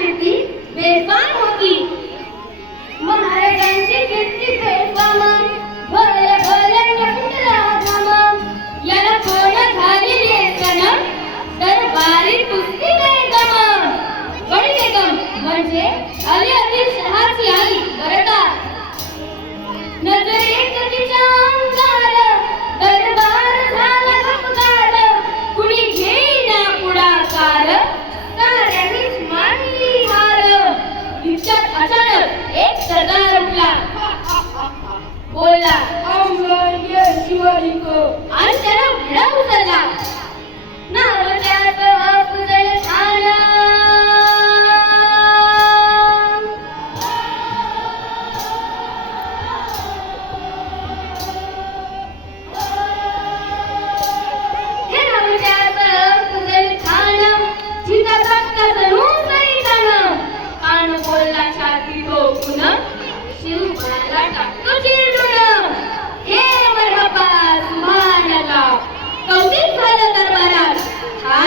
कीर्ती बेफाम होती. महाराजांची कीर्ती बेफाम, भल्या भल्या फुटला घाम. याला कोण झालेली सनम, दरबारी कुस्ती बेगम. बडी बेगम म्हणजे अली आदिलशहाची आई बरं का. नजरेत तिच्या अंगार दरबार झाला गपगार. कुणी घेईना पुढाकार, साऱ्यांनीच मानली हार. इतक्यात अचानक एक सरदार उठला, बोलला शिवालिक, आणि त्याला घोडा उचलला. नाव त्याचं अफजल खान.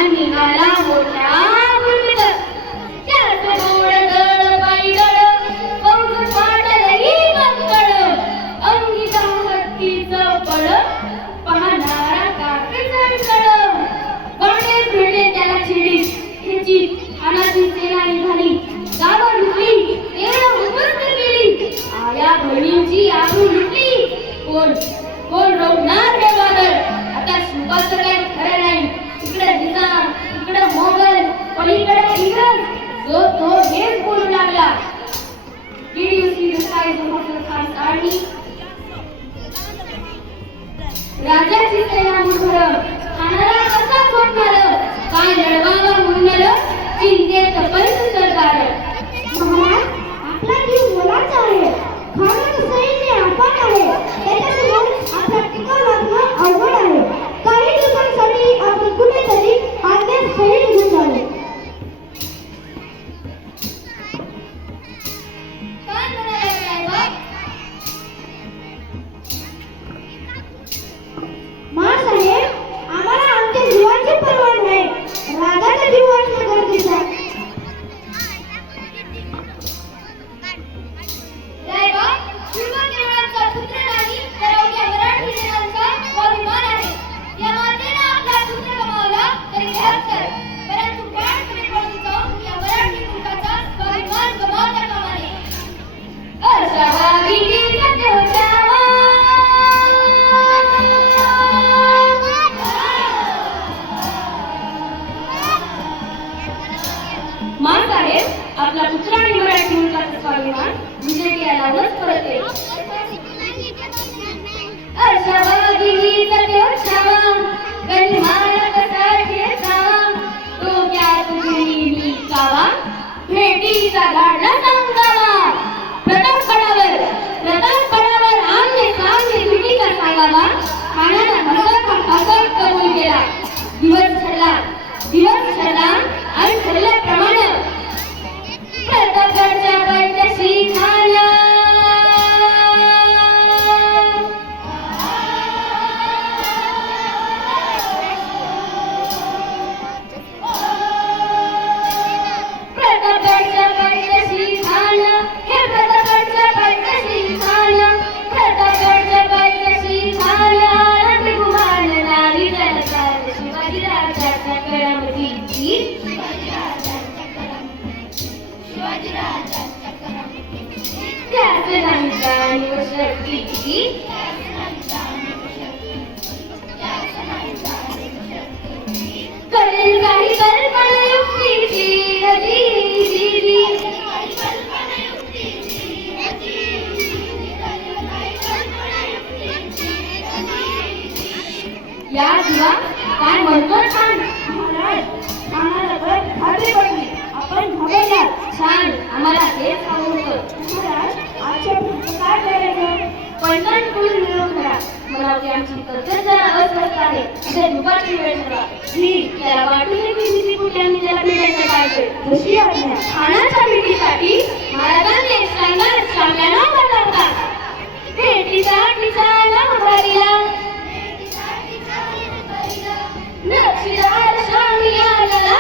निघाला मोठ्या गुळगुळ. त्याचं गोड गळ पायगळ, कौतुक वाटलंही मंगळ. अंगी हत्तीचं बळ, पाहणारा काके चळचळ. गणेश भिडले त्याला चिडीत, ह्याची खानाची सेना निघाली. गावं लुटली, देवळं उद्ध्वस्त केली. आया बहिणींची आबरू लुटली. कोण कोण रोखणार हे वादळ. आता शुकाचं काही खरं नाही. इकडे निजाम, इकडे मोगल, पलीकडे इंग्रज. जो तो हेच बोलू लागला. Did you see the size of Mughal Khan's army? राजाची सेना मुठभर, खानाला कसा झोपणार. काय लढवावं म्हणलं, चिंतेत पंच सरदार. महाराज, आपला जीव मोलाचा आहे. खानाचं सैन्य अफाट आहे. त्याच्यासमोर आपला टिकाव लागणं अवघड आहे. काही दिवसांसाठी आपण कुठेतरी आज्ञा स्थळी निघून जावे. काय म्हणाले साहेब? महासाहेब, आम्हाला आमच्या जीवाची पर्वा नाही. राजाचा जीव वाचणं गरजेचं आहे. शिवदेवांचा पुत्र नाही, तर अवघ्या मराठी देवांचा स्वाभिमान आहे. या मातेला आपला पुत्र गमावला तरी 73, परंतु बाळकडे पळून जाऊन या मराठी मुलगाचा स्वाभिमान गमावता कामा नये. अशा वाघिणी सत्य होत्यावा. मासाहेब, आपला पुत्र आणि मराठी मुलगाचा स्वाभिमान विजय यालाच परत येईल. अशा वाघिणीचा देवछावा, गणिमान कसा ठेचावा. डोक्यात नेहमी कावा, भेटीचा धाडला सांगावा. प्रतापगडावर आमने सामने भेटीचा सांगावा. खानाला हसत कबूल केला. दिवस ठरला आणि ठरल्याप्रमाणे प्रतापगडच्या पायथ्याशी झाला. प्रतापगडच्या पायथ्याशी झाला. हे प्रतापगडच्या पायथ्याशी झाला. प्रतापगडच्या पायथ्याशी झाला. रघुमान नावी जलकार शिवाजी राजाच्या करामतीची. त्याचे नाही जाणीव शक्तीची. करेल काही कल्पना युक्तीची. या जीवा काय म्हणतो छान. महाराज, आम्हाला बरं खात्री पडली. आपण हवेला छान, आम्हाला हेच आवडतं. महाराज, आजच्या पुढचं काय करायचं? पैठण फुल मिळवून करा. मला की आमची तब्येत जरा अस्वस्थ आहे. इथे दुपारची वेळ ठरवा. त्याला वाटून किती कुठ्यांनी त्याला भेटायचं पाहिजे. जशी आज्ञा. खानाच्या भेटीसाठी महाराजांनी शांगाना पाठवला. भेटीसाठी चाला भरीला. नक्षीदार शांगी आला.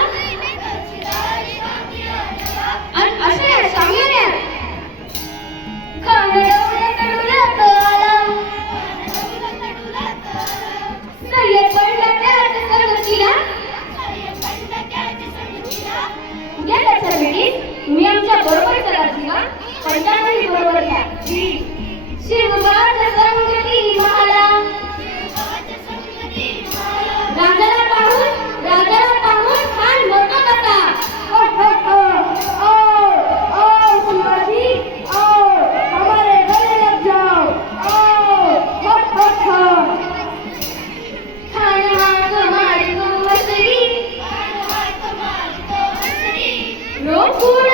पंचांच्या वेळी तुम्ही आमच्या बरोबर चलाची का पंचांची बरोबर घ्या शिवबाज संगती मला राजाला पाहून खान मोठा कसा शिवाजी आओ हमारे गले लग जाओ आओ हट हट हट खान हाक मारी तो हसरी रोखून